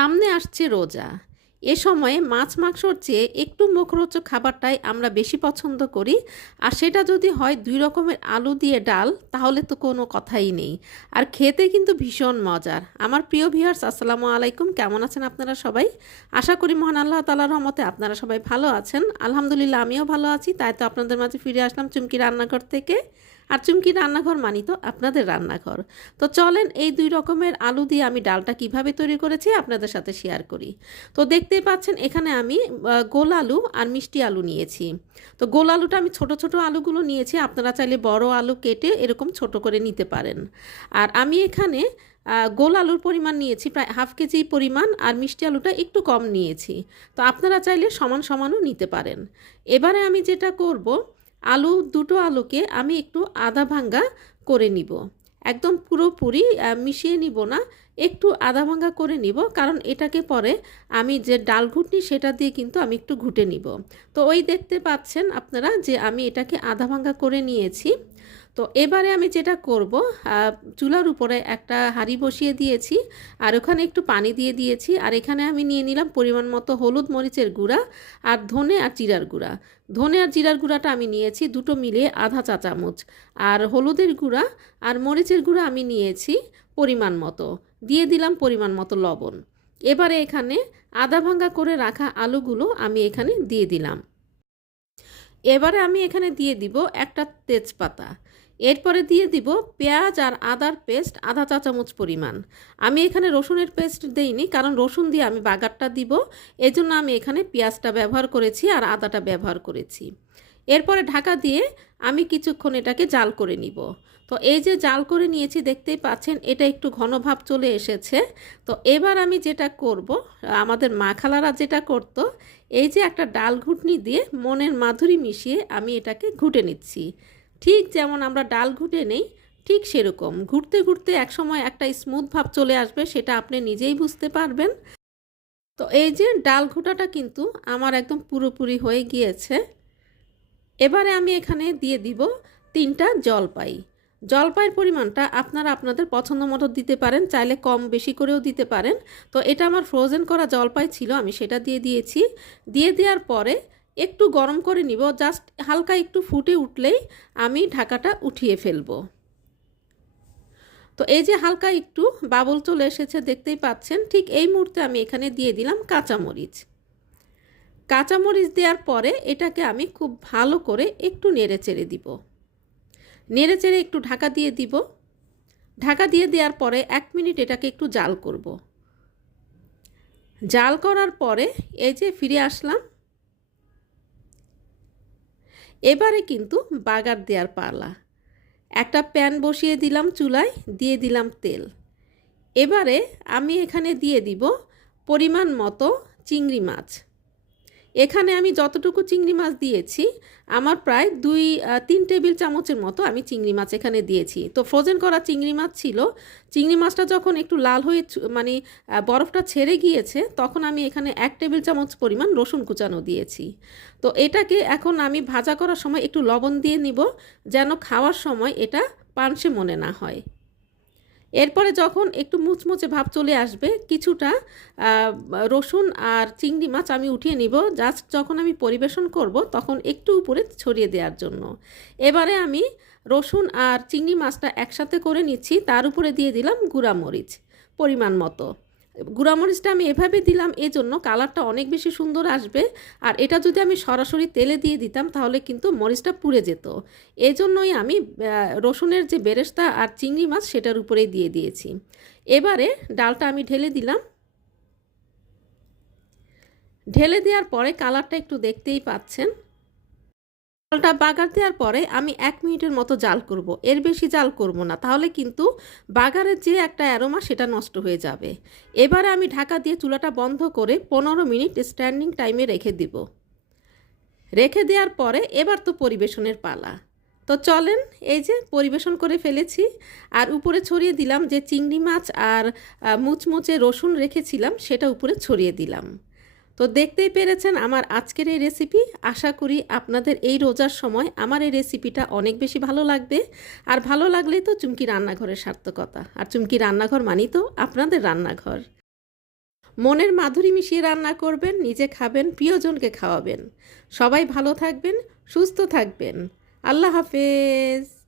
সামনে আসছে রোজা। এ সময়ে মাছ মাংসর চেয়ে একটু মুখরোচক খাবারটাই আমরা বেশি পছন্দ করি। আর সেটা যদি হয় দুই রকমের আলু দিয়ে ডাল, তাহলে তো কোনো কথাই নেই। আর খেতে কিন্তু ভীষণ মজার। আমার প্রিয় ভিউয়ার্স, আসসালামু আলাইকুম। কেমন আছেন আপনারা সবাই? আশা করি মহান আল্লাহ তালার রহমতে আপনারা সবাই ভালো আছেন। আলহামদুলিল্লাহ, আমিও ভালো আছি। তাই তো আপনাদের মাঝে ফিরে আসলাম চুমকি রান্নাঘর থেকে। আর চুমকি রান্নাঘর মানি তো আপনাদের রান্নাঘর। তো চলেন এই দুই রকমের আলু দিয়ে আমি ডালটা কীভাবে তৈরি করেছি আপনাদের সাথে শেয়ার করি। তো দেখতেই পাচ্ছেন এখানে আমি গোল আলু আর মিষ্টি আলু নিয়েছি। তো গোল আলুটা আমি ছোট ছোট আলুগুলো নিয়েছি, আপনারা চাইলে বড় আলু কেটে এরকম ছোট করে নিতে পারেন। আর আমি এখানে গোল আলুর পরিমাণ নিয়েছি, প্রায় হাফ কেজি পরিমাণ আর মিষ্টি আলুটা একটু কম নিয়েছি। তো আপনারা চাইলে সমান সমানও নিতে পারেন। এবারে আমি যেটা করব আলু, দুটো আলুকে আমি একটু আধা ভাঙ্গা করে নিব। একদম পুরোপুরি মিশিয়ে নিব না, একটু আধা ভাঙ্গা করে নিব, কারণ এটাকে পরে আমি যে ডাল ঘুটনি সেটা দিয়ে কিন্তু আমি একটু ঘুটে নিব। তো ওই দেখতে পাচ্ছেন আপনারা যে আমি এটাকে আধা ভাঙ্গা করে নিয়েছি। তো এবারে আমি যেটা করব চুলার উপরে একটা হাঁড়ি বসিয়ে দিয়েছি, আর ওখানে একটু পানি দিয়ে দিয়েছি, আর এখানে আমি নিয়ে নিলাম পরিমাণ মতো হলুদ মরিচের গুঁড়া, আর ধনে আর জিরার গুঁড়া। ধনে আর জিরার গুঁড়াটা আমি নিয়েছি দুটো মিলিয়ে আধা চা চামচ, আর হলুদের গুঁড়া আর মরিচের গুঁড়া আমি নিয়েছি পরিমাণ মতো, দিয়ে দিলাম পরিমাণ মতো লবণ। এবারে এখানে আধা ভাঙ্গা করে রাখা আলুগুলো আমি এখানে দিয়ে দিলাম। এবারে আমি এখানে দিয়ে দিব একটা তেজপাতা। এরপরে দিয়ে দিব পেঁয়াজ আর আদার পেস্ট, আধা চা চামচ পরিমাণ। আমি এখানে রসুনের পেস্ট দেইনি, কারণ রসুন দিয়ে আমি বাগারটা দিব। এজন্য আমি এখানে পেঁয়াজটা ব্যবহার করেছি আর আদাটা ব্যবহার করেছি। এরপরে ঢাকা দিয়ে আমি কিছুক্ষণ এটাকে জাল করে নিব। তো এই যে জাল করে নিয়েছি, দেখতেই পাচ্ছেন, এটা একটু ঘন ভাব চলে এসেছে। তো এবার আমি যেটা করব, আমাদের মাখালারা যেটা করত, এই যে একটা ডাল ঘুটনি দিয়ে মনের মাধুরী মিশিয়ে আমি এটাকে ঘুটে নিচ্ছি। ঠিক যেমন আমরা ডাল ঘুটে নেই, ঠিক সেরকম। ঘুরতে ঘুরতে একসময় একটা স্মুথ ভাব চলে আসবে, সেটা আপনি নিজেই বুঝতে পারবেন। তো এই যে ডাল ঘুটাটা কিন্তু আমার একদম পুরোপুরি হয়ে গিয়েছে। এবারে আমি এখানে দিয়ে দিব তিনটা জলপাই। জলপাইয়ের পরিমাণটা আপনারা আপনাদের পছন্দ মতো দিতে পারেন, চাইলে কম বেশি করেও দিতে পারেন। তো এটা আমার ফ্রোজেন করা জলপাই ছিল, আমি সেটা দিয়ে দিয়েছি। দিয়ে দেওয়ার পরে একটু গরম করে নিব জাস্ট হালকা একটু ফুটে উঠলেই আমি ঢাকাটা উঠিয়ে ফেলব। তো এই যে হালকা একটু বাবল চলে এসেছে, দেখতেই পাচ্ছেন, ঠিক এই মুহূর্তে আমি এখানে দিয়ে দিলাম কাঁচামরিচ। কাঁচামরিচ দেওয়ার পরে এটাকে আমি খুব ভালো করে একটু নেড়ে চেড়ে দিব। নেড়ে চেড়ে একটু ঢাকা দিয়ে দিব। ঢাকা দিয়ে দেওয়ার পরে এক মিনিট এটাকে একটু জাল করব। জাল করার পরে এই যে ফিরে আসলাম এবারে কিন্তু বাগার দেওয়ার পালা। একটা প্যান বসিয়ে দিলাম চুলায়, দিয়ে দিলাম তেল। এবারে আমি এখানে দিয়ে দিব পরিমাণ মতো চিংড়ি মাছ। এখানে আমি যতটুকু চিংড়ি মাছ দিয়েছি, আমার প্রায় দুই তিন টেবিল চামচের মতো আমি চিংড়ি মাছ এখানে দিয়েছি। তো ফ্রোজেন করা চিংড়ি মাছ ছিল। চিংড়ি মাছটা যখন একটু লাল হয়ে মানে বরফটা ছেড়ে গিয়েছে, তখন আমি এখানে এক টেবিল চামচ পরিমাণ রসুন কুচানো দিয়েছি। তো এটাকে এখন আমি ভাজা করার সময় একটু লবণ দিয়ে নিব, যেন খাওয়ার সময় এটা পানসে মনে না হয়। এরপরে যখন একটু মুচমুচে ভাব চলে আসবে, কিছুটা রসুন আর চিংড়ি মাছ আমি উঠিয়ে নিব। জাস্ট যখন আমি পরিবেশন করব, তখন একটু উপরে ছড়িয়ে দেওয়ার জন্য। এবারে আমি রসুন আর চিংড়ি মাছটা একসাথে করে নিচ্ছি। তার উপরে দিয়ে দিলাম গুঁড়া মরিচ, পরিমাণ মতো। গুঁড়ামরিচটা আমি এভাবে দিলাম, এজন্য কালারটা অনেক বেশি সুন্দর আসবে। আর এটা যদি আমি সরাসরি তেলে দিয়ে দিতাম, তাহলে কিন্তু মরিচটা পুড়ে যেত। এজন্যই আমি রসুনের যে বেরেস্তা আর চিংড়ি মাছ সেটার উপরেই দিয়ে দিয়েছি। এবারে ডালটা আমি ঢেলে দিলাম। ঢেলে দেওয়ার পরে কালারটা একটু দেখতেই পাচ্ছেন। ডালটা বাগার দেওয়ার পরে আমি এক মিনিটের মতো জাল করব। এর বেশি জাল করব না। তাহলে কিন্তু বাগারের যে একটা অ্যারোমা সেটা নষ্ট হয়ে যাবে। এবারে আমি ঢাকা দিয়ে চুলাটা বন্ধ করে পনেরো মিনিট স্ট্যান্ডিং টাইমে রেখে দিব। রেখে দেওয়ার পরে এবার তো পরিবেশনের পালা। তো চলেন এই যে পরিবেশন করে ফেলেছি। আর উপরে ছড়িয়ে দিলাম যে চিংড়ি মাছ আর মুচমুচে রসুন রেখেছিলাম সেটা উপরে ছড়িয়ে দিলাম। তো দেখতেই পেরেছেন আমার আজকের এই রেসিপি আশা করি আপনাদের এই রোজার সময় আমার এই রেসিপিটা অনেক বেশি ভালো লাগবে। আর ভালো লাগলেই তো চুমকি রান্নাঘরের সার্থকতা। আর চুমকি রান্নাঘর মানি তো আপনাদের রান্নাঘর। মনের মাধুরী মিশিয়ে রান্না করবেন, নিজে খাবেন, প্রিয়জনকে খাওয়াবেন। সবাই ভালো থাকবেন, সুস্থ থাকবেন। আল্লাহ হাফেজ।